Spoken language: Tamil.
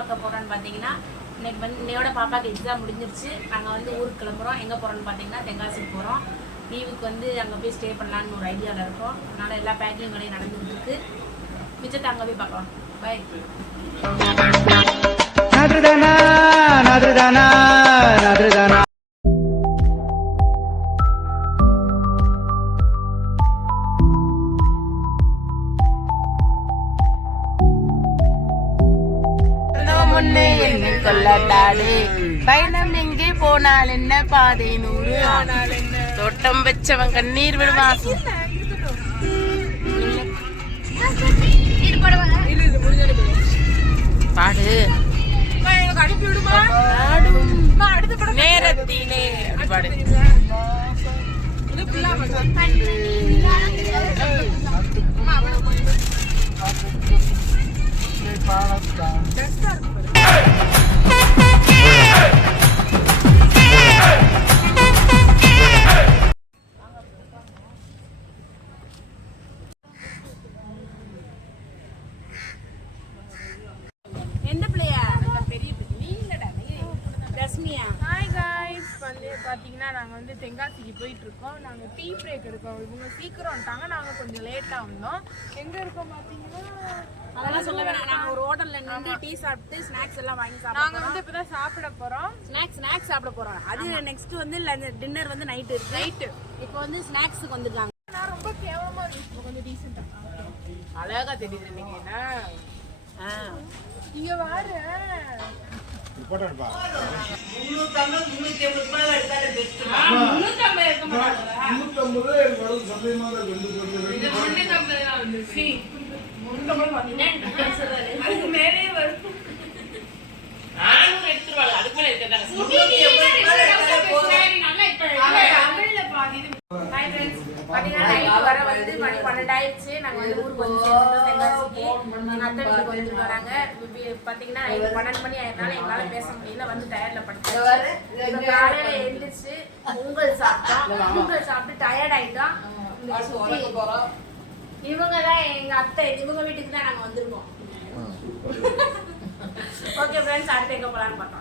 பார்க்க போகிறோன்னு பார்த்தீங்கன்னா இன்னைக்கு வந்து என்னையோட பாப்பாவுக்கு எக்ஸாம் முடிஞ்சிருச்சு. நாங்கள் வந்து ஊருக்கு கிளம்புறோம். எங்கே போகிறோன்னு பார்த்தீங்கன்னா தென்காசி போகிறோம் லீவுக்கு வந்து அங்கே போய் ஸ்டே பண்ணலான்னு ஒரு ஐடியாவில் இருக்கோம். அதனால் எல்லா பேக்கிங் வேலையும் நடந்துருக்கு இருக்கு மிச்சத்தை அங்கே போய் பார்க்கலாம். பாய் நாதுதானா நாதுதானா முன்னே என்ன கொள்ளட்டாடு பயணம் எங்கே போனால் என்ன? பாதை நூறு. தோட்டம் வச்சவன் கண்ணீர் விடுவான் பாடு. நேரத்திலே. பாடு. ஹாய் காய்ஸ் வந்து பார்த்தீங்கன்னா நாங்கள் வந்து தென்காசிக்கு போயிட்டு இருக்கோம் நாங்கள் டீ பிரேக் எடுக்கோம். இவங்க சீக்கிரம் வந்துட்டாங்க. நாங்கள் கொஞ்சம் லேட்டாக வந்தோம். எங்கே இருக்கோம் பார்த்தீங்கன்னா அதெல்லாம் சொல்ல வேணாம். நாங்கள் ஒரு ஹோட்டலில் நின்று டீ சாப்பிட்டு ஸ்நாக்ஸ் எல்லாம் வாங்கி சாப்பிட நாங்கள் வந்து இப்போ தான் சாப்பிட போகிறோம் ஸ்நாக்ஸ் ஸ்நாக்ஸ் சாப்பிட போகிறோம் அது நெக்ஸ்ட் வந்து டின்னர் வந்து நைட்டு இருக்கு. நைட்டு இப்போ வந்து ஸ்நாக்ஸுக்கு வந்துருக்காங்க. நான் ரொம்ப கேவலமாக இருக்கு. கொஞ்சம் டீசெண்டாக அழகா தெரியுது நீங்க என்ன? இங்கே வாரு. நானும் எடுத்துருவாங்க. அதுக்கு மேல இருக்கிறதாங்க ஹாய் ஃப்ரெண்ட்ஸ் பார்த்தீங்கன்னா நைட்டு மணி பன்னெண்டாயிடுச்சு. நாங்கள் வந்து ஊருக்கு வந்து சேர்ந்துட்டோம் தென்காசிக்கு. எங்கள் அத்தை வீட்டுக்கு வந்துட்டு வராங்க. பார்த்தீங்கன்னா நைட்டு பன்னெண்டு மணி ஆயிருந்தாலும் எங்களால் பேச முடியல. வந்து டயர்டில் படுத்து காலையில் எழுந்திரிச்சு பொங்கல் சாப்பிட்டோம். பொங்கல் சாப்பிட்டு டயர்ட் சுத்தி- இவங்க தான் எங்க அத்தை. இவங்க வீட்டுக்கு தான் நாங்கள் வந்திருக்கோம். ஓகே ஃப்ரெண்ட்ஸ் அடுத்து எங்கே போகலான்னு பார்த்தோம்